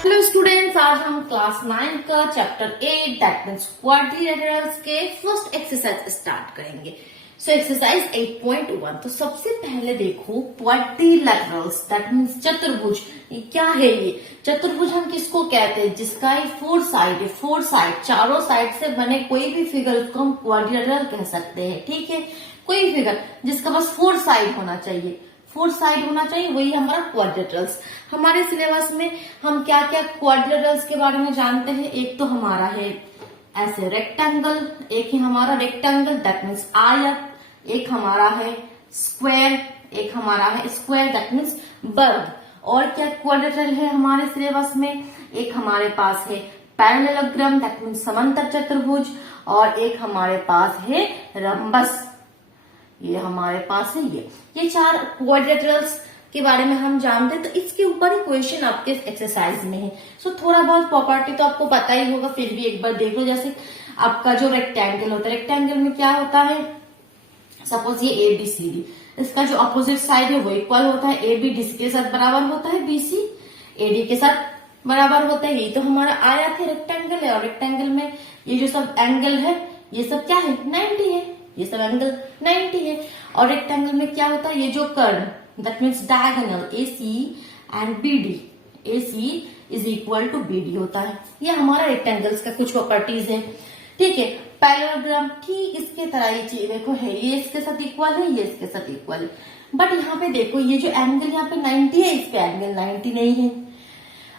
Hello students, आज हम class 9 का चैप्टर 8 दैट मीन्स क्वाड्रिलेटरल्स के फर्स्ट एक्सरसाइज स्टार्ट करेंगे। So exercise 8.1। तो सबसे पहले देखो क्वाड्रिलेटरल्स दैट मीन्स चतुर्भुज। ये क्या है? ये चतुर्भुज हम किसको कहते हैं? जिसका ये फोर साइड है, फोर साइड चारों साइड से बने कोई भी फिगर उसको हम क्वाड्रिलेटरल कह सकते हैं। ठीक है, कोई भी फिगर जिसका बस फोर साइड होना चाहिए, फोर साइड होना चाहिए, वही हमारा क्वाड्रिलेटरल्स। हमारे सिलेबस में हम क्या क्या क्वाड्रिलेटरल्स के बारे में जानते हैं? एक तो हमारा है ऐसे रेक्टेंगल, एक है हमारा रेक्टेंगल दैट मीन्स आयत, एक हमारा है स्क्वायर, एक हमारा है स्क्वायर दैट मीन्स वर्ग। और क्या क्वाड्रिलेटरल है हमारे सिलेबस में? एक हमारे पास है पैरेललोग्राम दैट मीन्स समांतर चतुर्भुज, और एक हमारे पास है रंबस। ये हमारे पास है ये चार क्वाड्रिलेटरल्स के बारे में हम जानते हैं। तो इसके ऊपर ही क्वेश्चन आपके एक्सरसाइज में है। सो थोड़ा बहुत प्रॉपर्टी तो आपको पता ही होगा, फिर भी एक बार देख लो। जैसे आपका जो रेक्टेंगल होता है, रेक्टेंगल में क्या होता है? सपोज ये ABCD, इसका जो अपोजिट साइड है वो इक्वल होता है। AB DC के साथ बराबर होता है, BC AD के साथ बराबर होता है। ये तो हमारा आयत है, रेक्टेंगल है, और रेक्टेंगल में ये जो सब एंगल है ये सब क्या है? 90 है, ये सब एंगल 90 है। और रेक्टेंगल में क्या होता है? ये जो curve that means diagonal AC and BD, AC is equal to BD होता है। ये हमारा रेक्टेंगल्स का कुछ प्रॉपर्टीज है। ठीक है, पैरेललोग्राम ठीक इसके तरह ये चीज देखो है, ये इसके साथ इक्वल है, ये इसके साथ इक्वल है। बट यहाँ पे देखो ये जो एंगल यहाँ पे 90 है, इस पे एंगल 90 नहीं है।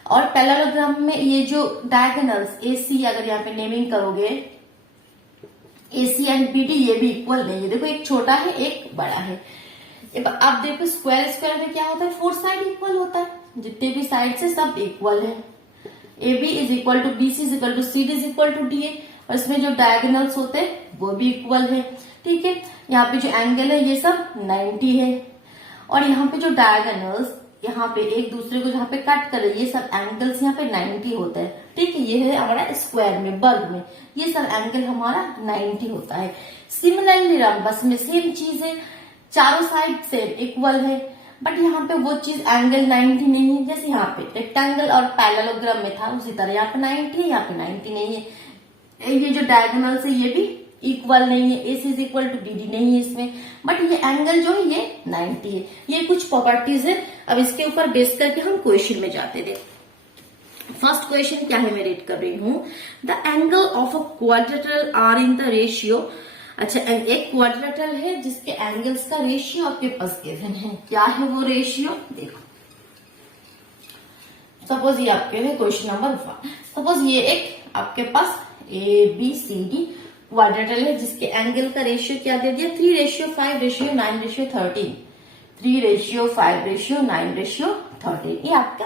और पैरेललोग्राम में ये जो डायगोनल्स AC अगर यहाँ पे नेमिंग करोगे AC एंड BD, ये भी इक्वल नहीं है। देखो एक छोटा है एक बड़ा है। अब देखो स्क्वायर, स्क्वायर में क्या होता है? फोर साइड इक्वल होता है, जितने भी साइड से सब इक्वल है। AB is equal to BC is equal to CD is equal to DA, और इसमें जो डायगोनल्स होते हैं वो भी इक्वल है। ठीक है, यहाँ पे जो एंगल है ये सब 90 है, और यहाँ पे जो डायगोनल्स यहाँ पे एक दूसरे को जहाँ पे कट करे ये सब एंगल्स यहाँ पे 90 होता है। ठीक है, ये है हमारा स्क्वायर में, वर्ग में ये सब एंगल हमारा 90 होता है। सिमिलरली रंबस में सेम चीज है, चारों साइड से इक्वल है, बट यहाँ पे वो चीज एंगल 90 नहीं है। जैसे यहाँ पे रेक्टेंगल और पैरेललोग्राम में था उसी तरह यहाँ पे 90 है, यहाँ पे 90 नहीं है। ये जो डायगोनल्स है ये भी इक्वल नहीं है, AC is equal to BD नहीं है इसमें, बट ये एंगल जो है ये 90 है। ये कुछ प्रॉपर्टीज है। अब इसके ऊपर बेस करके हम क्वेश्चन में जाते थे। फर्स्ट क्वेश्चन क्या है मैं रीड कर रही हूँ। The angle of a quadrilateral are in the ratio. अच्छा, एक क्वाड्रिलेटरल है जिसके एंगल्स का रेशियो आपके पास गिवन है। क्या है वो रेशियो? देखो सपोज ये आपके है क्वेश्चन नंबर 1। सपोज ये एक आपके पास ABCD क्वाड्रिलेटरल है जिसके एंगल का रेशियो क्या दे दिया? 3:5:9:13। 3:5:9:13 ये आपका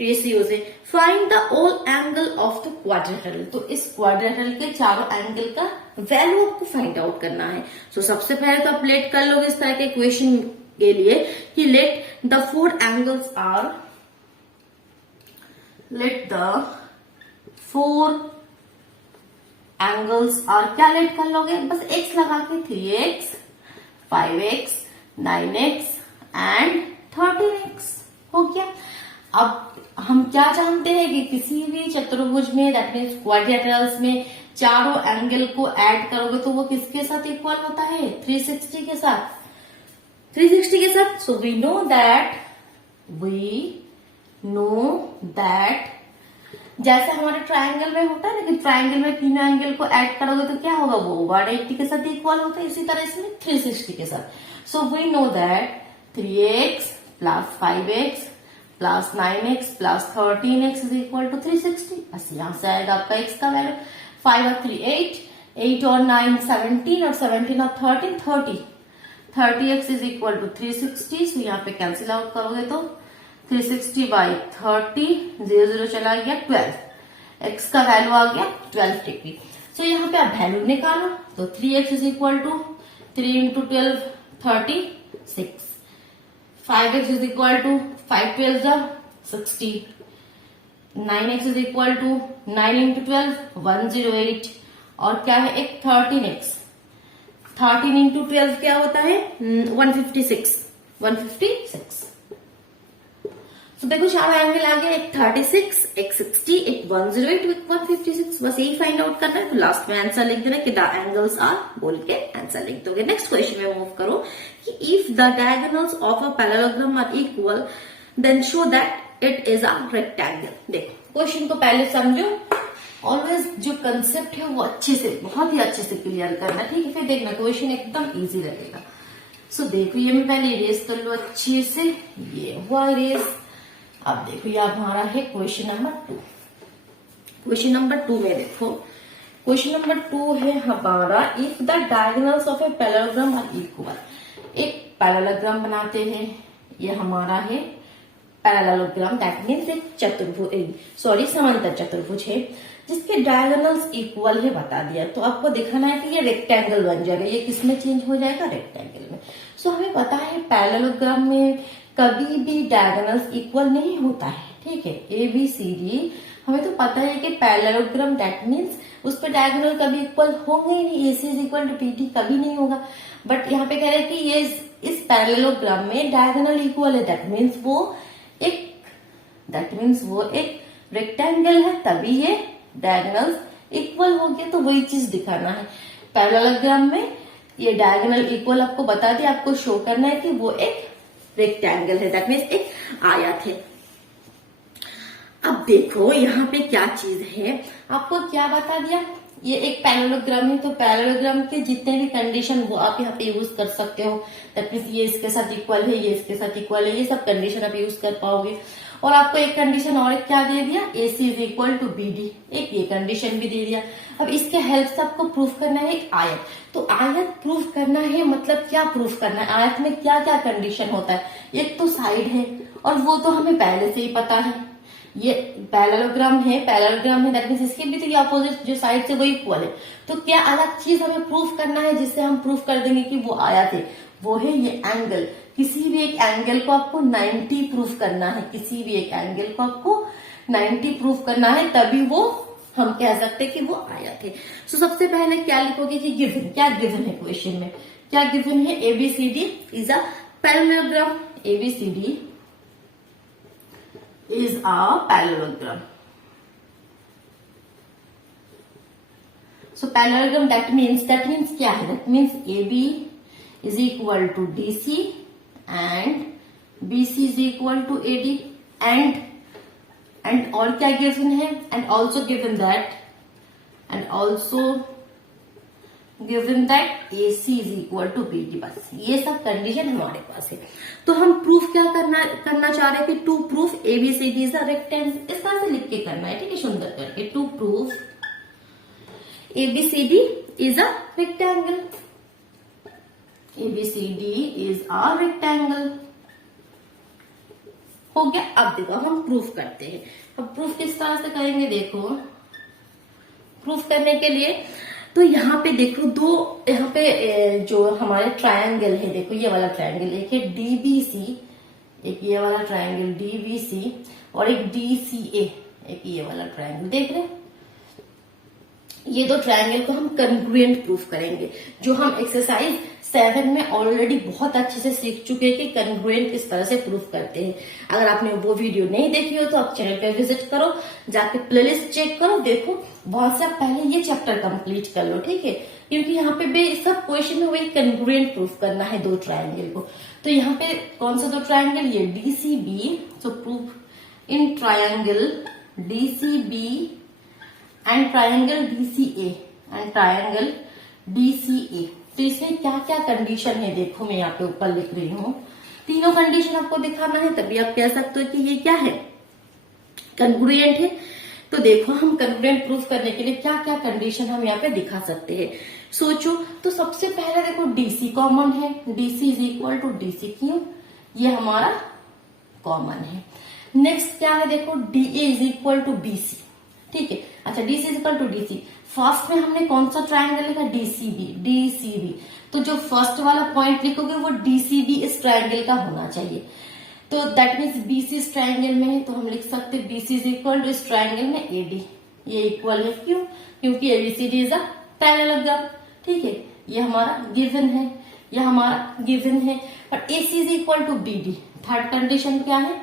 रेशियो है। Find the all angle of the quadrilateral. तो इस क्वाड्रिलेटरल के चारों एंगल का वैल्यू आपको फाइंड आउट करना है। सो सबसे पहले तो आप लेट कर लोगे इस तरह के क्वेश्चन के लिए कि let the four angles are, let the four angles are, क्या लेट कर लोगे? बस x लगा के 3x 5x 9x and 13x हो गया। अब हम क्या जानते हैं कि किसी भी चतुर्भुज में दैट मीन्स क्वाड्रिलेटरल्स में चारों एंगल को ऐड करोगे तो वो किसके साथ इक्वल होता है? 360 के साथ, 360 के साथ। सो वी नो दैट जैसे हमारे ट्रायंगल में होता है ना कि ट्रायंगल में तीनों एंगल को ऐड करोगे तो क्या होगा? वो 180 के साथ इक्वल होता है। इसी तरह इसमें 360 के साथ। So we know that 3x plus 5x plus 9x plus 13x is equal to 360। बस यहां से आएगा आपका x का वैल्यू। 5 और 3 8, 8 और 9 17, और 17 और 13 30। 30x is equal to 360। सो यहाँ पे कैंसिल आउट करोगे तो 360 बाई 30, 0 0 चला गया 12। x का वैल्यू आ गया 12 डिग्री। सो यहाँ पे आप वैल्यू निकालो तो 3x is equal to 3 into 12 36। 5x is equal to 5 12 60। 9x is equal to 9 into 12 108। और क्या है एक 13x, 13 इंटू 12 क्या होता है? 156। तो देखो चारों एंगल आ गया, एक 36, एक 60, एक 108, एक 156, बस यही फाइंड आउट करना है। तो लास्ट में आंसर लिख देना कि द एंगल्स आर बोल के आंसर लिख दोगे। नेक्स्ट क्वेश्चन में मूव करो कि if the diagonals of a parallelogram are equal then show that it is a rectangle. देखो क्वेश्चन को पहले समझो, ऑलवेज जो कंसेप्ट है वो अच्छे से, बहुत ही अच्छे से क्लियर करना, ठीक है। फिर देखना क्वेश्चन एकदम इजी लगेगा। सो देखो ये मैं पहले इरेज कर लो अच्छे से, ये हुआ इरेज। अब देखो ये हमारा है क्वेश्चन नंबर 2। क्वेश्चन नंबर 2 में देखो, क्वेश्चन नंबर 2 है हमारा if the diagonals of a parallelogram are equal. एक पैरेललोग्राम बनाते हैं, ये हमारा है पैरेललोग्राम, दैट मीन्स एक चतुर्भुज, समांतर चतुर्भुज है जिसके डायगोनल्स इक्वल है, बता दिया। तो आपको दिखाना है कि ये रेक्टेंगल बन जाएगा। ये किसमें चेंज हो जाएगा? रेक्टेंगल में। सो हमें पता है पैरेललोग्राम में कभी भी डायगोनल्स इक्वल नहीं होता है, ठीक है। ABCD हमें तो पता है कि पैरेललोग्राम दैट मीन्स उस पर डायगोनल कभी इक्वल होंगे ही नहीं, AC is equal to PT कभी नहीं होगा। बट यहाँ पे कह रहे हैं कि ये इस पैरेललोग्राम में डायगोनल इक्वल है, दैट मीन्स वो एक रेक्टेंगल है, तभी ये डायगोनल्स इक्वल हो गए। तो वही चीज दिखाना है पैरेललोग्राम में, ये डायगोनल इक्वल आपको बता दिया, आपको शो करना है कि वो एक रेक्टेंगल है, दैट मीन्स एक आयत है। अब देखो यहाँ पे क्या चीज है, आपको क्या बता दिया, ये एक पैरेललोग्राम है। तो पैरेललोग्राम के जितने भी कंडीशन वो आप यहाँ पे यूज कर सकते हो, दैट मीन्स ये इसके साथ इक्वल है, ये इसके साथ इक्वल है, ये सब कंडीशन आप यूज कर पाओगे। और आपको एक कंडीशन और क्या दे दिया, AC is equal to BD, एक ये कंडीशन भी दे दिया। अब इसके हेल्प से आपको प्रूफ करना है एक आयत। तो आयत प्रूफ करना है, मतलब क्या प्रूफ करना है, आयत में क्या क्या कंडीशन होता है। एक तो साइड है, और वो तो हमें पहले से ही पता है, ये पैरेललोग्राम है दैट मीन्स इसके भी तो ये अपोजिट जो साइड से वो इक्वल है। तो क्या अलग चीज हमें प्रूफ करना है जिससे हम प्रूफ कर देंगे कि वो आयत है, वो है ये एंगल। किसी भी एक एंगल को आपको 90 प्रूफ करना है, किसी भी एक एंगल को आपको 90 प्रूफ करना है, तभी वो हम कह सकते हैं कि वो आयत है। सो सबसे पहले क्या लिखोगे कि गिवन, क्या गिवन है क्वेश्चन में, क्या गिवन है, ABCD is a parallelogram, ABCD is a parallelogram. So parallelogram that means क्या है, that means AB is equal to DC and BC is equal to AD and और क्या given है, and also given AC is equal to BD। बस ये सब condition हमारे पास है। तो हम प्रूफ क्या करना चाह रहे हैं कि to proof ABCD is a rectangle, इस तरह से लिख के करना है, ठीक है, सुंदर करके, to proof ABCD is a rectangle, ABCD is a rectangle. हो गया। अब देखो हम प्रूफ करते हैं। अब प्रूफ किस तरह से करेंगे, देखो प्रूफ करने के लिए तो यहाँ पे देखो दो, यहाँ पे जो हमारे ट्रायंगल है, देखो ये वाला ट्रायंगल, एक है DBC, एक ये वाला ट्रायंगल DBC, और एक DCA, एक ये वाला ट्रायंगल, देख रहे हैं। ये दो ट्रायंगल को हम कंग्रुएंट प्रूफ करेंगे, जो हम एक्सरसाइज 7 में ऑलरेडी बहुत अच्छे से सीख चुके हैं कि कंग्रुएंट किस तरह से प्रूफ करते हैं। अगर आपने वो वीडियो नहीं देखी हो तो आप चैनल पे विजिट करो, जाके प्लेलिस्ट चेक करो, देखो बहुत से पहले ये चैप्टर कंप्लीट कर लो, ठीक है, क्योंकि यहाँ पे भी सब क्वेश्चन में वही कंग्रुएंट प्रूफ करना है दो ट्रायंगल को। तो यहाँ पे कौन सा दो ट्रायंगल, ये DCB, so proof in triangle DCB and triangle DCA। तो इसमें क्या क्या कंडीशन है, देखो मैं यहाँ पे ऊपर लिख रही हूँ, तीनों कंडीशन आपको दिखाना है, तभी आप कह सकते हो कि ये क्या है, कंग्रुएंट है। तो देखो हम कंग्रुएंट प्रूफ करने के लिए क्या क्या कंडीशन हम यहाँ पे दिखा सकते हैं, सोचो। तो सबसे पहले देखो DC कॉमन है, DC is equal to DC, क्यों, ये हमारा कॉमन है। नेक्स्ट क्या है, देखो DA is equal to BC, ठीक है। अच्छा DC is equal to DC, first में हमने कौन सा ट्रायंगल लिखा, DCB। तो जो फर्स्ट वाला पॉइंट लिखोगे वो DCB इस ट्रायंगल का होना चाहिए। तो दैट मीन्स BC इस ट्रायंगल में है, तो हम लिख सकते हैं BC इज इक्वल टू इस ट्रायंगल में AD, ये इक्वल है, क्यों, क्योंकि ABCD इज अ पैरेललोग्राम, ठीक है। ये हमारा गिवन है, और AC is equal to BD। Third condition क्या है,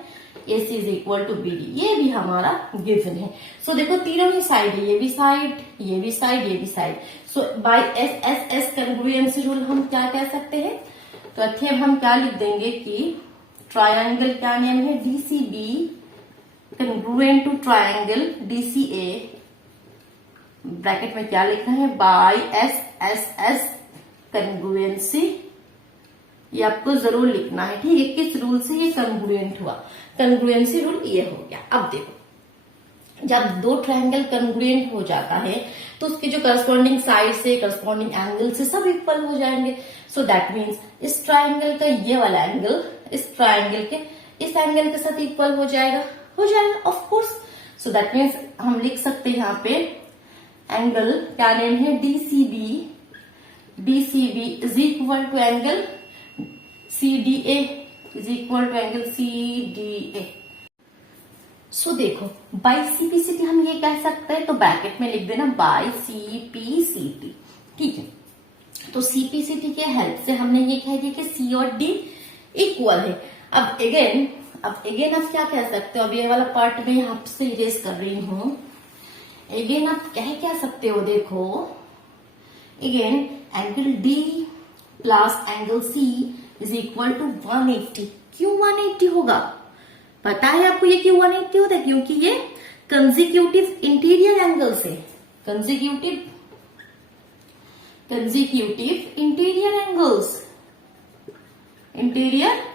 AC is equal to BD, ये भी हमारा गिवन है। सो देखो तीनों ही साइड है, ये भी साइड, ये भी साइड, ये भी साइड। सो बाय SSS कंग्रुएंसी रूल हम क्या कह सकते हैं, तो अच्छे हम क्या लिख देंगे कि ट्रायंगल क्या नेम है, DCB congruent to triangle DCA, bracket में क्या लिखना है, बाय SSS कंग्रुएंसी, ये आपको जरूर लिखना है, ठीक है, किस रूल से ये कंग्रुएंट हुआ, कंग्रुएंसी रूल ये हो गया। अब देखो जब दो ट्रायंगल कंग्रुएंट हो जाता है तो उसके जो करस्पॉन्डिंग साइड से, करस्पॉन्डिंग एंगल से सब इक्वल हो जाएंगे। सो दैट मीन्स इस ट्रायंगल का ये वाला एंगल इस ट्रायंगल के इस एंगल के साथ इक्वल हो जाएगा of course. So that means हम लिख सकते हैं यहाँ पे एंगल क्या नेम है, DCB is equal to angle CDA is equal to angle CDA। So देखो बाई CPCT हम ये कह सकते हैं, तो ब्रैकेट में लिख देना बाई CPCT, ठीक है। तो CPCT के हेल्प से हमने ये कह दिया कि C और D इक्वल है। अब अगेन आप क्या कह सकते हो, अब ये वाला पार्ट में यहाँ से इरेज कर रही हूं। अगेन आप क्या सकते हो, देखो again angle D plus angle C is equal to 180। क्यों 180 होगा, पता है आपको ये क्यों 180 होता है, क्योंकि ये कंसेक्यूटिव इंटीरियर एंगल्स है, कंसेक्यूटिव इंटीरियर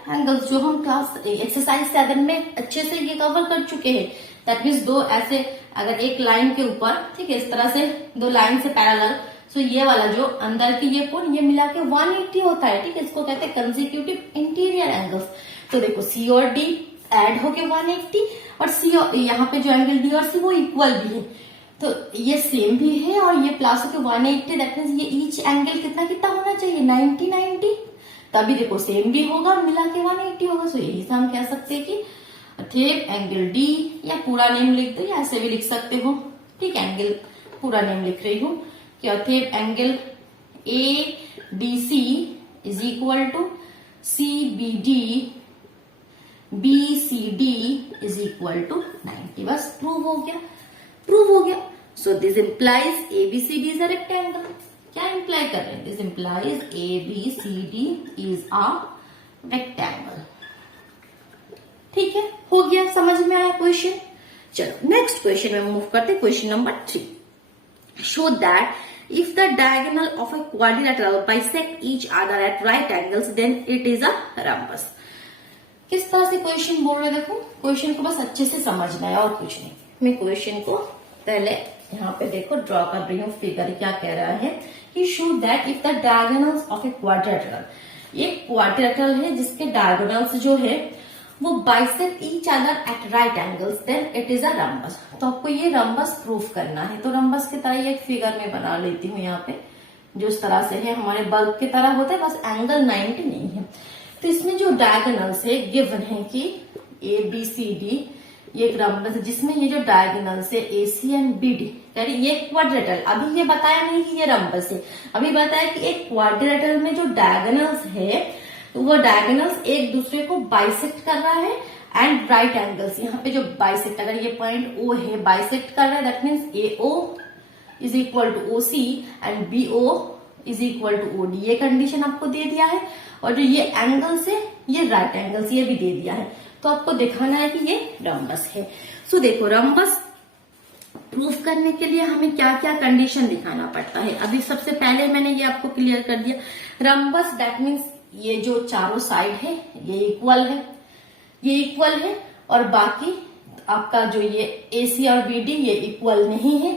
एंगल्स जो हम क्लास एक्सरसाइज 7 में अच्छे से ये कवर कर चुके हैं। दैट मीन्स दो ऐसे अगर एक लाइन के ऊपर, ठीक है, इस तरह से दो लाइन से पैरेलल, सो ये वाला जो अंदर की ये कोण ये मिला के 180 होता है, ठीक है, इसको कहते हैं कंसेक्यूटिव इंटीरियर एंगल्स। तो देखो C और D ऐड होके 180 और C यहाँ पे जो एंगल D और C वो इक्वल भी है, तो ये सेम भी है और ये प्लस होके 180। दैट मीन्स ये ईच एंगल कितना होना चाहिए, 90, तभी देखो सेम भी होगा और मिला के 180 होगा। सो यही से हम कह सकते हैं कि अथेब एंगल D, या पूरा नेम लिख दो या ऐसे भी लिख सकते हो, ठीक, एंगल पूरा नेम लिख रही हूँ कि अथेब angle ADC is equal to CBD BCD is equal to 90। बस प्रूव हो गया। So this implies ABCD is a rectangle. क्या इंप्लाई कर रहे हैं, this implies ABCD is a rectangle, ठीक है, हो गया, समझ में आया क्वेश्चन। चलो नेक्स्ट क्वेश्चन में मूव करते, question number 3। Show that if the diagonal of a quadrilateral bisect each other at right angles then it is a rhombus. किस तरह से क्वेश्चन बोल रहे, देखो क्वेश्चन को बस अच्छे से समझना है और कुछ नहीं। मैं क्वेश्चन को पहले यहाँ पे देखो ड्रॉ कर रही हूँ, फिगर क्या कह रहा है कि show that if the diagonals of a quadrilateral, ये क्वाड्रिलेटरल है जिसके डायगोनल्स जो है वो bisect each other at right angles then it is a rhombus. तो आपको ये रम्बस प्रूफ करना है। तो रम्बस की तरह एक फिगर में बना लेती हूँ यहाँ पे, जो इस तरह से है, हमारे बल्ब की तरह होता है, बस एंगल 90 नहीं है। तो इसमें जो डायगोनल्स है गिवन है कि ABCD ये एक रम्बस है जिसमें ये जो डायगोनल्स है AC एंड BD, ये क्वाड्रिलेटरल, अभी ये बताया नहीं कि ये रम्बस है, अभी बताया कि एक क्वाड्रिलेटरल में जो डायगोनल्स है तो वो डायगोनल्स एक दूसरे को बाइसेक्ट कर रहा है एंड राइट एंगल्स, यहाँ पे जो बाइसेक्ट, अगर ये पॉइंट O है बाइसेक्ट कर रहा है, that means AO is equal to OC and BO is equal to OD। ये कंडीशन आपको दे दिया है और जो ये एंगल्स है ये राइट एंगल्स ये भी दे दिया है। तो आपको दिखाना है कि ये रम्बस है। सो देखो रम्बस प्रूफ करने के लिए हमें क्या क्या कंडीशन दिखाना पड़ता है। अभी सबसे पहले मैंने ये आपको क्लियर कर दिया, रम्बस दैट मीन्स ये जो चारों साइड है ये इक्वल है और बाकी आपका जो ये AC और BD ये इक्वल नहीं है,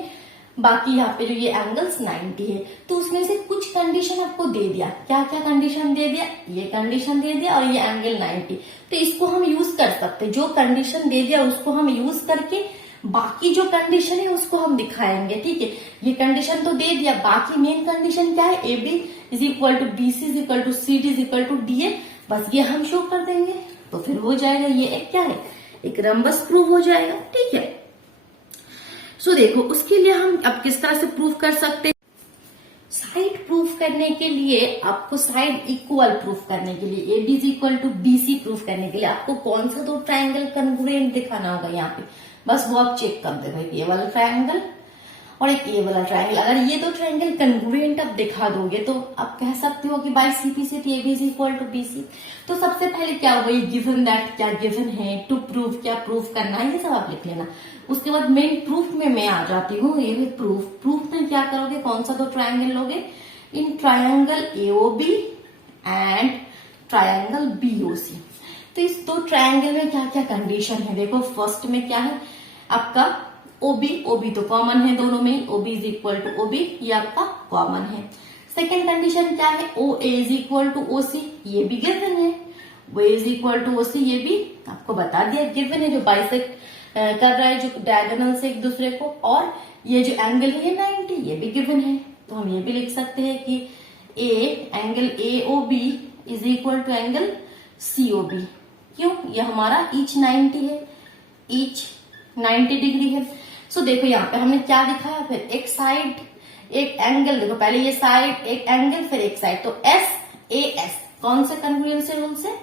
बाकी यहाँ पे जो ये एंगल्स 90 है। तो उसमें से कुछ कंडीशन आपको दे दिया, क्या क्या कंडीशन दे दिया, ये कंडीशन दे दिया और ये एंगल 90। तो इसको हम यूज कर सकते, जो कंडीशन दे दिया उसको हम यूज करके बाकी जो कंडीशन है उसको हम दिखाएंगे, ठीक है। ये कंडीशन तो दे दिया, बाकी मेन कंडीशन क्या है, AB is equal to BC is equal to CD is equal to DA, बस ये हम शो कर देंगे तो फिर हो जाएगा, ये एक क्या है, एक रम्बस प्रूव हो जाएगा, ठीक है। सो देखो उसके लिए हम अब किस तरह से प्रूव कर सकते हैं। साइड प्रूफ करने के लिए, आपको साइड इक्वल प्रूफ करने के लिए, AD is equal to BC proof करने के लिए आपको कौन सा दो ट्राइंगल कंग्रुएंट दिखाना होगा यहाँ पे, बस वो आप चेक कर दे भाई, ये वाला ट्राइंगल और एक ये वाला ट्राइंगल। अगर ये दो ट्राइंगल कंग्रुएंट आप दिखा दोगे तो आप कह सकते हो कि by CPCT AB is equal to BC. तो सबसे पहले क्या हुआ, गिवन दैट, क्या गिवन है, टू प्रूव, क्या प्रूफ करना है, ये सब आप लिख लेना। उसके बाद मेन प्रूफ में मैं आ जाती हूँ, ये भी प्रूफ में क्या करोगे, कौन सा दो ट्राइंगल लोगे, in triangle AOB and triangle BOC. तो इस दो ट्राइंगल में क्या क्या कंडीशन है, देखो फर्स्ट में क्या है आपका ओबी तो कॉमन है दोनों में, ओबी इज इक्वल टू ओबी, ये आपका कॉमन है। सेकेंड कंडीशन क्या है, ओ ए इज इक्वल टू ओसी, ये भी गिवन है, ओ ए इज इक्वल टू ओसी, ये भी आपको बता दिया गिवन है, जो बाइसेक्ट कर रहा है जो डायगोनल से एक दूसरे को, और ये जो एंगल है ये 90, ये भी गिवन है। तो हम ये भी लिख सकते हैं कि angle AOB is equal to angle COB. क्यों, ये हमारा ईच 90 है, ईच 90 डिग्री है। सो देखो यहाँ पे हमने क्या दिखाया, फिर एक साइड एक एंगल, देखो पहले ये साइड एक एंगल फिर एक साइड, तो एस ए एस कौन से कन्ग्रुएंट से रूल से,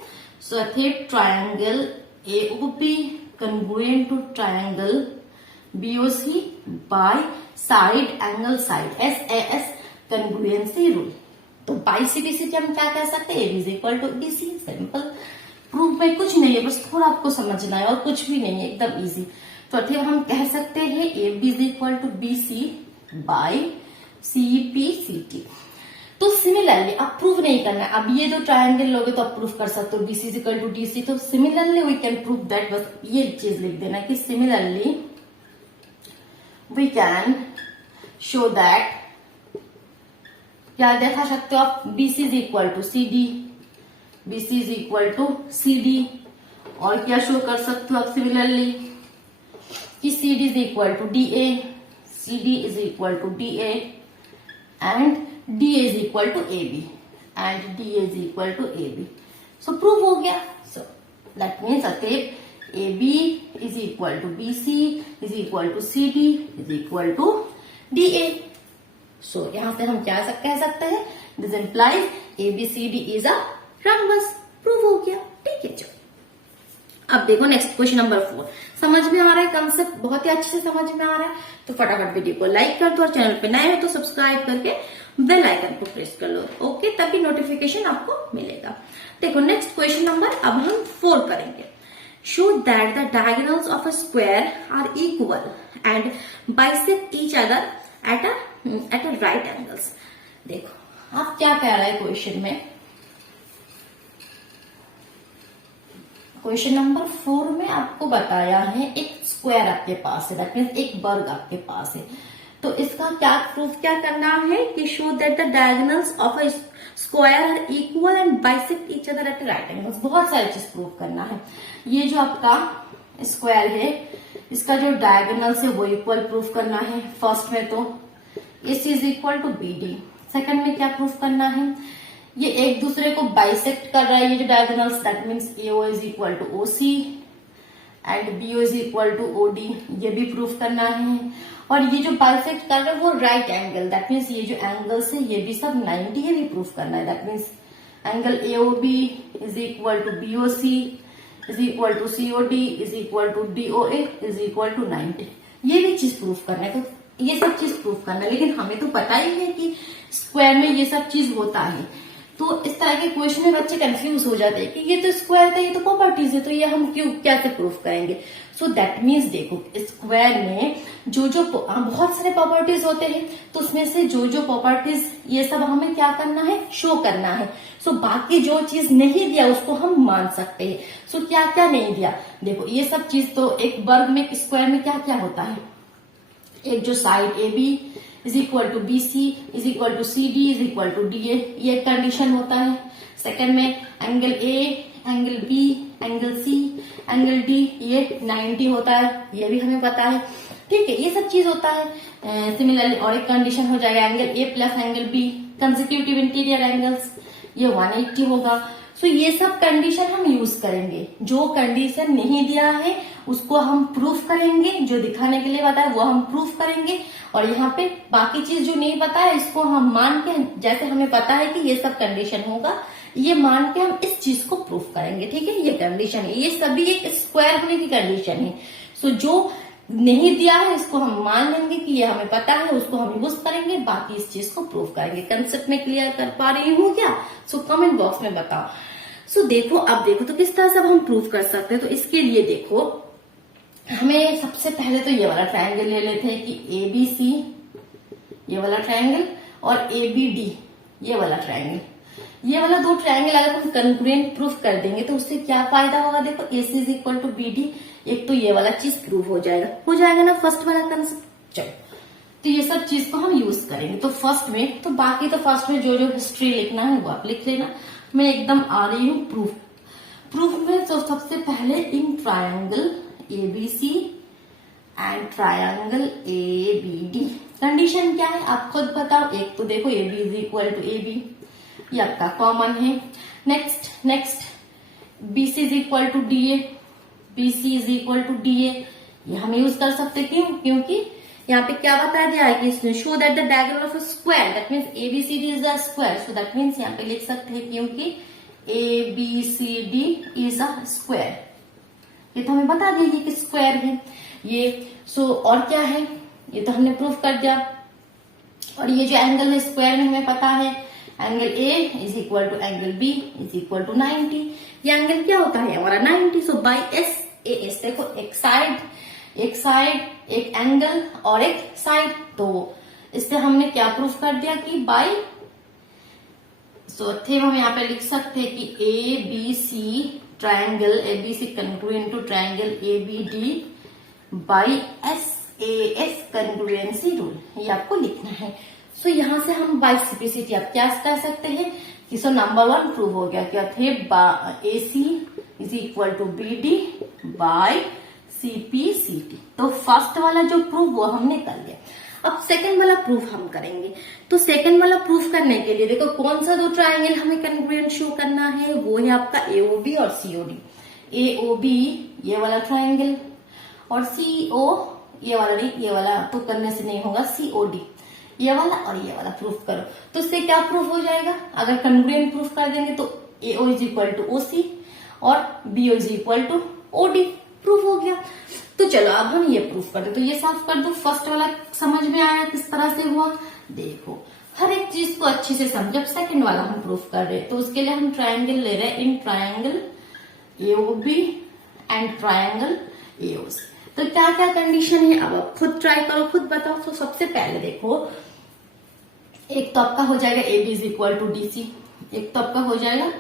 so triangle AOB congruent to triangle BOC by side angle side SAS congruency rule। तो बाई सीपीसीटी हम क्या कह सकते हैं, A is equal to BC. Simple proof में कुछ नहीं है, बस थोड़ा आपको समझना है और कुछ भी नहीं है, एकदम इजी। तो फिर हम कह सकते हैं A B is equal to BC by CPCT. तो सिमिलरली अब प्रूव नहीं करना है, अब ये दो ट्रायंगल लोगे तो आप प्रूव कर सकते हो BC is equal to DC. तो similarly we can prove that, बस ये चीज लिख देना कि similarly we can show that, क्या देखा सकते हो आप, BC is equal to C D, BC is equal to C D, और क्या शो कर सकते हो आप सिमिलरली कि C D is equal to D A, C D is equal to D A and D is equal to A B, and D is equal to A B. So prove हो गया। So that means अतएव A B is equal to B C is equal to C D is equal to D A. So यहां से हम क्या कह सकते हैं, this implies A B C D is a rhombus. Prove हो गया, ठीक है। चलो अब देखो नेक्स्ट क्वेश्चन नंबर 4। समझ में आ रहा है कंसेप्ट, बहुत ही अच्छे से समझ में आ रहा है, तो फटाफट वीडियो को लाइक कर दो और चैनल पे नए हो तो सब्सक्राइब करके बेल आइकन को प्रेस कर लो, ओके, तभी नोटिफिकेशन आपको मिलेगा। देखो नेक्स्ट क्वेश्चन नंबर अब हम 4 करेंगे। Show that the diagonals of a square are equal and bisect each other at a right angles. देखो आप क्या कह रहा है क्वेश्चन में, क्वेश्चन नंबर 4 में आपको बताया है एक स्क्वायर आपके पास है, दैट मीन्स एक वर्ग आपके पास है। तो इसका क्या प्रूफ क्या करना है कि show that the diagonals of a square are equal and bisect each other at right angles. बहुत सारी चीज प्रूफ करना है। ये जो आपका स्क्वायर है इसका जो डायगोनल्स है वो इक्वल प्रूफ करना है। फर्स्ट में तो AC is equal to BD। Second में क्या प्रूफ करना है, ये एक दूसरे को बाइसेक्ट कर रहा है, ये जो diagonals, that means AO is equal to OC and BO is equal to OD, ये भी प्रूफ करना है। और ये जो बाइसेक्ट कर रहा है वो राइट एंगल, दैट मीन्स ये जो एंगल्स है ये भी सब 90 है, भी प्रूफ करना है। That means angle AOB is equal to BOC is equal to COD is equal to DOA is equal to 90, ये भी चीज प्रूफ करना है। तो ये सब चीज प्रूफ करना है, लेकिन हमें तो पता ही है कि स्क्वायर में ये सब चीज होता है। तो इस तरह के क्वेश्चन में बच्चे कंफ्यूज हो जाते हैं कि ये तो स्क्वायर था, ये तो प्रॉपर्टीज है, तो ये हम क्यों कैसे प्रूफ करेंगे। सो दैट मीन्स देखो स्क्वायर में जो बहुत सारे प्रॉपर्टीज होते हैं, तो उसमें से जो प्रॉपर्टीज ये सब हमें क्या करना है, शो करना है। सो बाकी जो चीज नहीं दिया उसको हम मान सकते हैं। सो क्या क्या नहीं दिया, देखो ये सब चीज तो एक वर्ग में स्क्वायर में क्या क्या होता है, एक जो side AB is equal to BC is equal to CD is equal to DA, ये कंडीशन होता है। सेकंड में angle A angle B angle C angle D ये 90 होता है, ये भी हमें पता है, ठीक है, ये सब चीज होता है। सिमिलरली और एक कंडीशन हो जाएगा angle A plus angle B consecutive interior angles, ये 180 होगा। सो ये सब कंडीशन हम यूज करेंगे। जो कंडीशन नहीं दिया है उसको हम प्रूफ करेंगे, जो दिखाने के लिए बताया वो हम प्रूफ करेंगे, और यहाँ पे बाकी चीज जो नहीं पता है इसको हम मान के, जैसे हमें पता है कि ये सब कंडीशन होगा, ये मान के हम इस चीज को प्रूफ करेंगे। ठीक है, ये कंडीशन है, ये सभी एक स्क्वायर होने की कंडीशन है। सो जो नहीं दिया है इसको हम मान लेंगे कि ये हमें पता है, उसको हम यूज करेंगे, बाकी इस चीज को प्रूफ करेंगे। कंसेप्ट में क्लियर कर पा रही हूँ क्या? सो कमेंट बॉक्स में बताओ। सो देखो, अब देखो तो किस तरह से हम प्रूफ कर सकते हैं। तो इसके लिए देखो, हमें सबसे पहले तो ये वाला ट्रायंगल ले लेते हैं कि ABC ये वाला ट्रायंगल और ABD ये वाला ट्रायंगल। ये वाला दो ट्रायंगल अगर हम कंक्रुएंट प्रूफ कर देंगे तो उससे क्या फायदा होगा? देखो AC is equal to BD, एक तो ये वाला चीज प्रूफ हो जाएगा ना फर्स्ट वाला कंसेप्ट। चलो, तो ये सब चीज को हम यूज करेंगे। तो फर्स्ट में, तो बाकी तो फर्स्ट में जो जो हिस्ट्री लिखना है वो आप लिख लेना, मैं एकदम आ रही हूँ प्रूफ में। तो सबसे पहले in triangle ABC and triangle ABD condition क्या है आप खुद बताओ। एक तो देखो AB is equal to AB, ये आपका कॉमन है। Next BC is equal to DA, BC is equal to DA, ये हम यूज कर सकते। क्यों? क्योंकि यहाँ पे क्या बता दिया है कि show that the diagonal of a square, that means ABCD is a square. So that means यहाँ पे लिख सकते हैं क्योंकि ABCD इज अ स्क्वायर, ये तो हमें बता दिया कि स्क्वायर है ये। सो और क्या है, ये तो हमने प्रूफ कर दिया। और ये जो एंगल है स्क्वायर में हमें पता है, angle A is equal to angle B is equal to 90। ये एंगल क्या होता है हमारा 90। सो बाई SAS देखो, एक साइड एक एंगल और एक साइड, तो इससे हमने क्या प्रूफ कर दिया कि बाई, सो थे हम यहाँ पे लिख सकते हैं कि ABC triangle ABC congruent to triangle ABD by SAS congruency rule, ये आपको लिखना है। सो यहाँ से हम बाई सिंप्लिसिटी आप क्या कह सकते हैं कि सो नंबर 1 प्रूव हो गया, क्या थे AC is equal to BD by CPCT। तो फर्स्ट वाला जो प्रूफ वो हमने कर लिया। अब सेकंड वाला प्रूफ हम करेंगे। तो सेकंड वाला प्रूफ करने के लिए देखो कौन सा दो ट्रायंगल हमें कंक्रुएंट शो करना है, वो है आपका AOB और COD। AOB ये वाला ट्रायंगल और CO ये वाला नहीं, ये वाला तो करने से नहीं होगा, COD ये वाला और ये वाला प्रूफ करो। तो इससे क्या प्रूफ हो जाएगा? अगर कंक्रुएंट प्रूफ कर देंगे तो AO is equal to OC और BO is equal to OD, proof हो गया। तो चलो अब हम ये प्रूफ कर दे। तो ये साफ कर दो, फर्स्ट वाला समझ में आया किस तरह से हुआ। देखो हर एक चीज को अच्छे से समझ। अब सेकंड वाला हम प्रूफ कर रहे हैं तो उसके लिए हम ट्रायंगल ले रहे हैं, in triangle AOB and triangle AOC। तो क्या क्या कंडीशन है अब आप खुद ट्राई करो, खुद बताओ। तो सबसे पहले देखो, एक तो आपका हो जाएगा AB is equal to DC, एक तो आपका हो जाएगा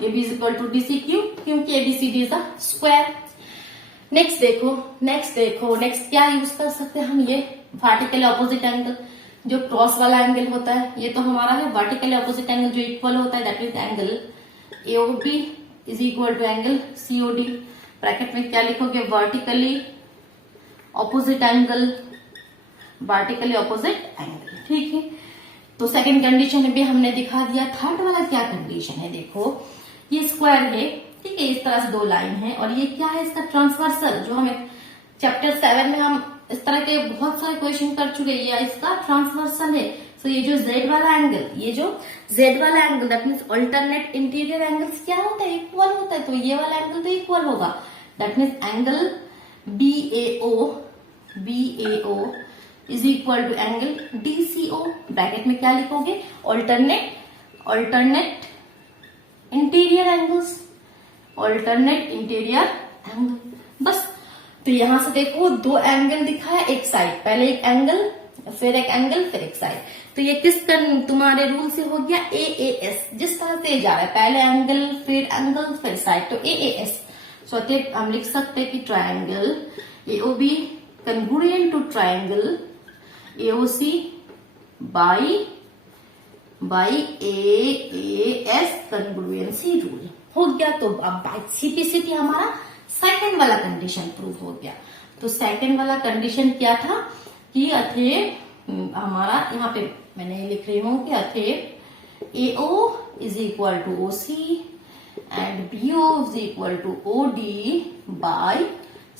AB is equal to DC। क्यों? क्योंकि ABCD is a square. Next next क्या यूज कर सकते हैं हम, ये वर्टिकल ऑपोजिट एंगल, जो क्रॉस वाला एंगल होता है ये तो हमारा है वर्टिकल ऑपोजिट एंगल जो इक्वल होता है, that means angle AOB is equal to angle COD। Bracket में क्या लिखोगे? Vertically opposite angle, vertically opposite angle. ठीक है, तो सेकंड कंडीशन भी हमने दिखा दिया। थर्ड वाला क्या कंडीशन है? देखो ये स्क्वायर है, ठीक है, इस तरह से दो लाइन है और ये क्या है इसका ट्रांसवर्सल, जो हमें चैप्टर 7 में हम इस तरह के बहुत सारे क्वेश्चन कर चुके हैं, ये इसका ट्रांसवर्सल है। सो ये जो Z वाला angle, that means alternate interior angles क्या होता है? इक्वल होता है। तो ये वाला एंगल तो इक्वल होगा, that means angle BAO is equal to angle DCO। Bracket में क्या लिखोगे? Alternate interior angles, alternate interior angle. बस, तो यहां से देखो दो एंगल दिखा है, एक साइड, पहले एक एंगल फिर एक एंगल फिर एक साइड। तो ये किस तुम्हारे रूल से हो गया? AAS। जिस तरह से जा रहा है, पहले एंगल फिर साइड, तो AAS। सो हम लिख सकते हैं कि triangle AOB congruent to triangle AOC by AAS congruency rule हो गया। तो अब बाई CPCT हमारा सेकंड वाला कंडीशन प्रूव हो गया। तो सेकंड वाला कंडीशन क्या था कि हमारा यहाँ पे मैंने लिख रही हूं कि AO is equal to OC and BO is equal to OD by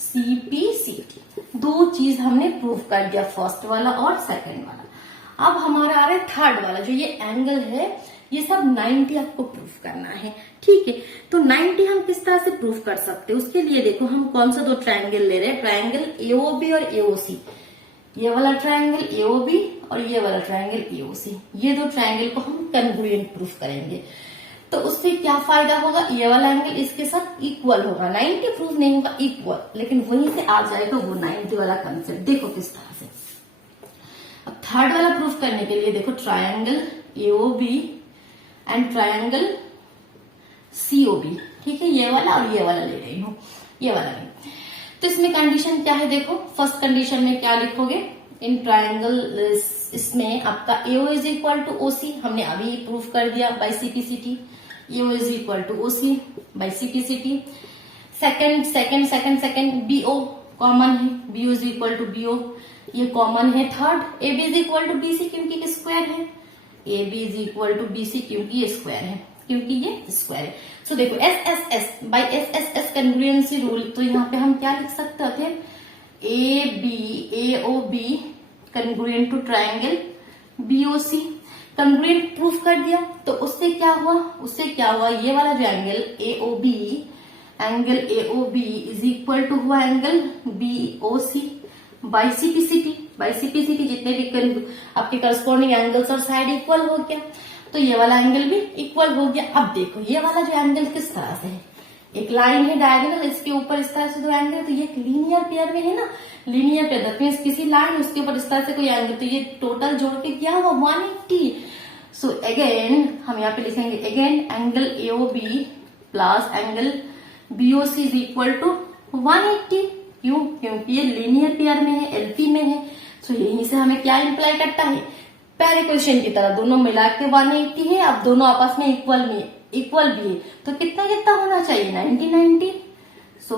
CPCT। दो चीज हमने प्रूव कर दिया, फर्स्ट वाला और सेकंड वाला। अब हमारा आ रहा है थर्ड वाला, जो ये एंगल है ये सब 90 आपको प्रूफ करना है, ठीक है। तो 90 हम किस तरह से प्रूफ कर सकते हैं, उसके लिए देखो हम कौन सा दो ट्रायंगल ले रहे हैं, ट्रायंगल AOB और AOC। ये वाला ट्रायंगल AOB और ये वाला ट्रायंगल AOC, ये दो ट्रायंगल को हम कन्ग्रुएंट प्रूफ करेंगे। तो उससे क्या फायदा होगा, ये वाला एंगल इसके साथ इक्वल होगा, 90 प्रूफ नहीं होगा, इक्वल, लेकिन वहीं से आ जाएगा वो 90 वाला कंसेप्ट। देखो किस तरह से। अब थर्ड वाला प्रूफ करने के लिए देखो triangle AOB and triangle COB, ठीक है, ये वाला और ये वाला ले रही हूं, ये वाला नहीं। तो इसमें कंडीशन क्या है, देखो फर्स्ट कंडीशन में क्या लिखोगे, इन ट्रायंगल इसमें आपका AO is equal to OC, हमने अभी प्रूफ कर दिया by CPCT, AO is equal to OC by CPCT। Second BO common है, BO is equal to BO, ये कॉमन है। Third AB is equal to BC क्योंकि स्क्वायर है, AB is equal to BC क्योंकि ये square है, क्योंकि ये स्क्वायर है। सो देखो SSS by SSS congruency rule, तो यहाँ पे हम क्या लिख सकते थे, AOB congruent to triangle BOC, congruent proof कर दिया। तो उससे क्या हुआ, ये वाला जो angle AOB is equal to हुआ एंगल BOC बाई CPCT, जितने भी आपके करस्पॉन्डिंग एंगल्स और साइड इक्वल हो गया, तो ये वाला एंगल भी इक्वल हो गया। अब देखो ये वाला जो एंगल किस तरह से है, एक लाइन है डायगोनल, इसके ऊपर इस तरह से दो एंगल, तो ये एक लीनियर पेयर में है ना, लीनियर पेयर दैट मींस किसी लाइन उसके ऊपर इस तरह से कोई एंगल, तो ये टोटल जोड़ के क्या हुआ 180। सो अगेन हम यहाँ पे लिखेंगे again angle AOB plus angle BOC is equal to 180। क्यों, क्योंकि ये लीनियर पेयर में है, LP में है। सो यहीं से हमें क्या इंप्लाई करता है, पहले क्वेश्चन की तरह दोनों मिला के 180 है, अब दोनों आपस में इक्वल भी है, तो कितना होना चाहिए 90। सो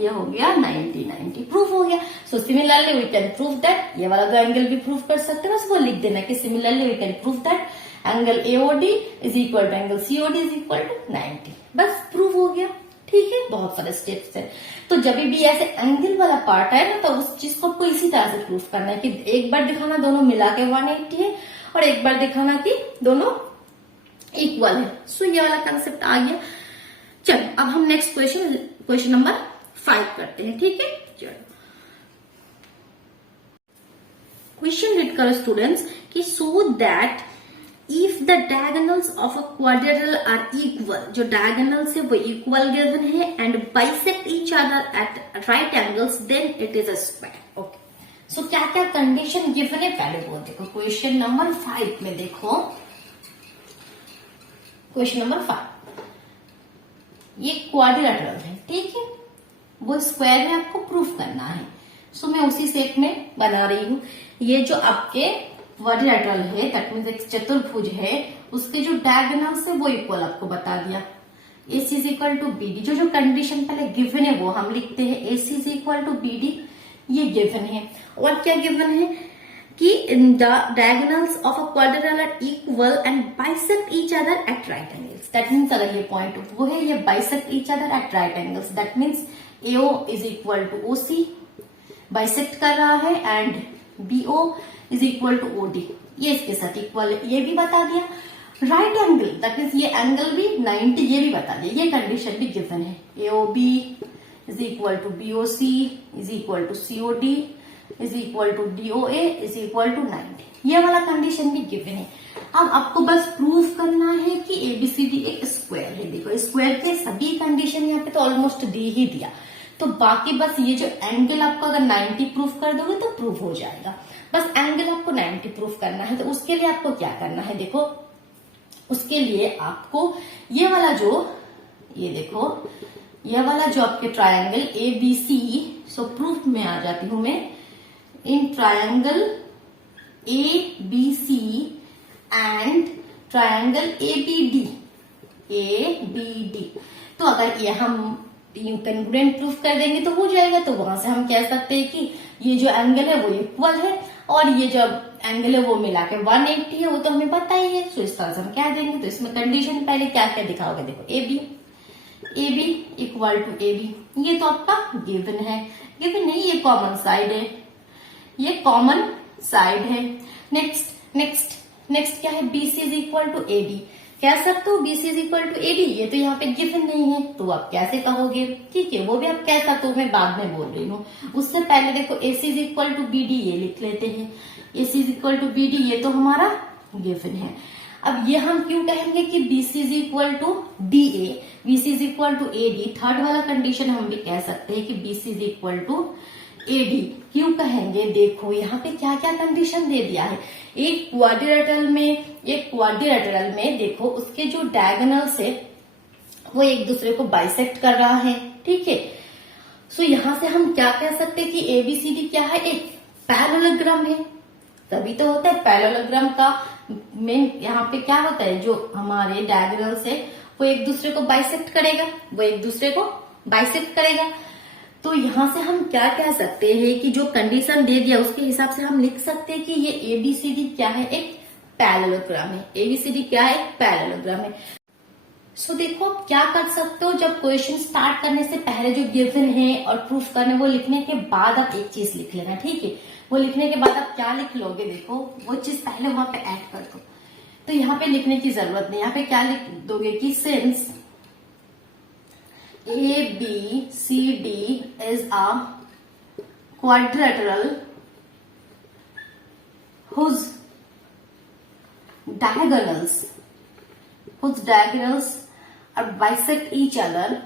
ये हो गया 90 प्रूफ हो गया। So similarly we can prove that, ये वाला दो एंगल भी प्रूफ कर सकते हैं, बस वो लिख देना कि similarly we can prove that angle AOD is equal to angle COD is equal to 90, बस प्रूव हो गया, ठीक है। बहुत सारे स्टेप्स है, तो जब भी ऐसे एंगल वाला पार्ट है ना, तो उस चीज को आपको इसी तरह से प्रूफ करना है कि एक बार दिखाना दोनों मिला के 180 है और एक बार दिखाना कि दोनों इक्वल है। सो ये वाला कंसेप्ट आ गया। चलो अब हम नेक्स्ट क्वेश्चन नंबर 5 करते हैं, ठीक है। चलो क्वेश्चन रीड करो स्टूडेंट्स कि so that if the diagonals of a quadrilateral are equal, जो डायगोनल्स है वो इक्वल गिवन है and bisect each other at right angles, then it is a square. Okay, so क्या क्या कंडीशन गिवन है पहले वो देखो। क्वेश्चन नंबर 5 में देखो, क्वेश्चन नंबर 5 ये क्वाड्रिलेटरल है, ठीक है, वो स्क्वायर में आपको प्रूफ करना है। सो मैं उसी शेप में बना रही हूं। ये जो आपके क्वाड्रिलेटरल है दैट मीन्स एक चतुर्भुज है, उसके जो डायगोनल्स है वो इक्वल आपको बता दिया। AC is equal to BD, जो कंडीशन पहले गिवन है वो हम लिखते हैं, AC is equal to BD, ये गिवन है। और क्या गिवन है कि the diagonals of a quadrilateral are equal and bisect each other at right angles. That means अगर ये पॉइंट वो है, ये bisect each other at right angles, that means AO is equal to OC bisect कर रहा है and BO is equal to OD, ये इसके साथ इक्वल है, ये भी बता दिया। राइट एंगल दैट मीन्स ये एंगल भी 90, ये भी बता दिया, ये कंडीशन भी गिवन है। AOB is equal to BOC is equal to COD is equal to DOA is equal to 90, ये वाला कंडीशन भी गिवन है। अब आपको बस प्रूफ करना है कि ABCD एक स्क्वायर है। देखो स्क्वायर के सभी कंडीशन यहाँ पे तो ऑलमोस्ट दे ही दिया, तो बाकी बस ये जो एंगल आपको अगर 90 प्रूफ कर दोगे तो प्रूफ हो जाएगा। बस एंगल आपको 90 प्रूफ करना है, तो उसके लिए आपको क्या करना है, देखो उसके लिए आपको ये वाला जो, ये देखो ये वाला जो आपके ट्रायंगल ABC, सो प्रूफ में आ जाती हूं मैं, इन triangle ABC and triangle ABD, तो अगर ये हम कन्ग्रुएंट प्रूफ कर देंगे तो हो जाएगा। तो वहां से हम कह सकते हैं कि ये जो एंगल है वो इक्वल है और ये जो एंगल है वो मिला के 180 है, वो तो हमें पता ही है। सो इस तरह से हम क्या देंगे, तो इसमें कंडीशन पहले क्या क्या दिखाओगे, देखो AB A B equal to A B, ये तो आपका गिवन है, गिवन नहीं, ये कॉमन साइड है, ये कॉमन साइड है। नेक्स्ट नेक्स्ट नेक्स्ट क्या है, B C is equal to A D, कह सकते हो B C is equal to A D, ये तो यहाँ पे गिवन नहीं है, तो आप कैसे कहोगे, ठीक है, वो भी आप कह सकते हो, मैं बाद में बोल रही हूँ। उससे पहले देखो A C is equal to B D, ये लिख लेते हैं, A C is equal to B D, ये तो हमारा गिवन है। अब ये हम क्यों कहेंगे कि B C is equal to D A, B C is equal to A D, third वाला कंडीशन हम भी कह सकते हैं कि B C is equal to A D, क्यों कहेंगे, देखो यहाँ पे क्या क्या कंडीशन दे दिया है। एक क्वाड्रिलेटरल में देखो उसके जो डायगोनल्स है वो एक दूसरे को बाइसेक्ट कर रहा है, ठीक है। सो यहाँ से हम क्या कह सकते हैं कि एबीसीडी क्या है, एक पैरेललोग्राम है, तभी तो होता है पैरेललोग्राम का मेन, यहाँ पे क्या होता है, जो हमारे डायगोनल्स है वो एक दूसरे को बाइसेक्ट करेगा, तो यहाँ से हम क्या कह सकते हैं कि जो कंडीशन दे दिया उसके हिसाब से हम लिख सकते हैं कि ये एबीसीडी क्या है, एक पैरेललोग्राम है, एबीसीडी क्या है, एक पैरेललोग्राम है। सो देखो आप क्या कर सकते हो, जब क्वेश्चन स्टार्ट करने से पहले जो गिवन है और प्रूफ करने वो लिखने के बाद आप एक चीज लिख लेना, ठीक है। वो लिखने के बाद आप क्या लिख लोगे, देखो वो चीज पहले वहां पे ऐड कर दो, तो यहाँ पे लिखने की जरूरत नहीं, यहाँ पे क्या लिख दोगे कि since A B C D is a quadrilateral whose diagonals are bisect each other,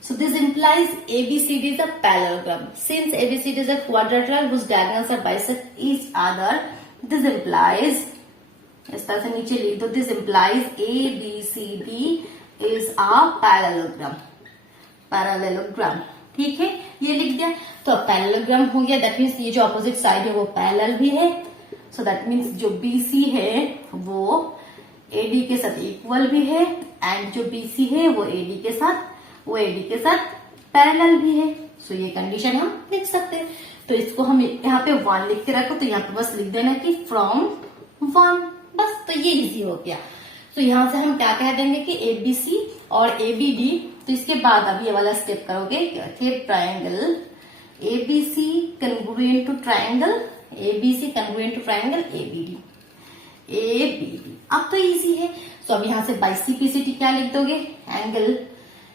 so this implies ABCD is a parallelogram. Since ABCD is a quadrilateral whose diagonals are bisect each other, this implies, इस तरह से नीचे लिख दो, this implies A B C D is a parallelogram, ठीक है, ये लिख दिया। तो अब पैरेललोग्राम हो गया, दैट मीन्स ये जो अपोजिट साइड है वो पैरेलल भी है, सो दैट मीन्स जो बीसी है वो एडी के साथ इक्वल भी है, एंड जो बीसी है वो एडी के साथ पैरेलल भी है। सो ये कंडीशन हम लिख सकते हैं। तो इसको हम यहाँ पे 1 लिख के रखो, तो यहाँ पे बस लिख देना कि फ्रॉम 1, बस, तो ये इजी हो गया। तो यहाँ से हम क्या कह देंगे कि एबीसी और एबीडी, तो इसके बाद अब ये वाला स्टेप करोगे, triangle ABC congruent to triangle ABD, अब तो इजी है। तो अब यहाँ से बाइसिपिसिटी क्या लिख दोगे,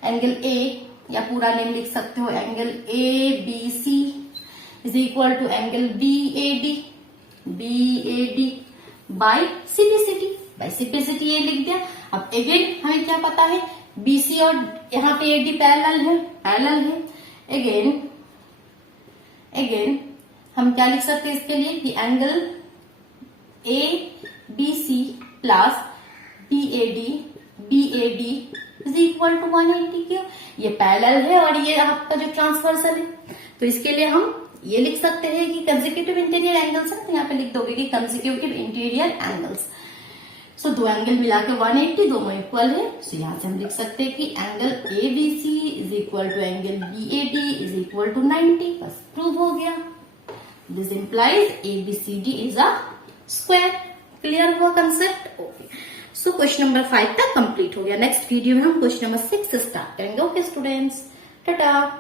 एंगल ए, या पूरा नेम लिख सकते हो, angle A B C is equal to angle B A D by CPCT, ये लिख दिया। अब अगेन हमें क्या पता है, बीसी और यहाँ पे एडी पैरेलल है। अगेन हम क्या लिख सकते हैं इसके लिए कि angle A B C plus B A D is equal to 180, क्यों, ये पैरेलल है और ये आपका जो ट्रांसवर्सल है, तो इसके लिए हम ये लिख सकते हैं कि कंसेक्यूटिव इंटीरियर एंगल्स है, तो यहाँ पे लिख दोगे कि कंसेक्यूटिव इंटीरियर एंगल्स। सो दो एंगल मिला के 180, दोनों इक्वल है, सो यहाँ से हम लिख सकते हैं कि angle ABC is equal to angle BAD is equal to 90, बस प्रूव हो गया। This implies ABCD is a square. Clear हुआ concept? Okay, so question number 5 तक कंप्लीट हो गया। नेक्स्ट वीडियो में हम क्वेश्चन नंबर 6 स्टार्ट करेंगे। Okay students, Tata.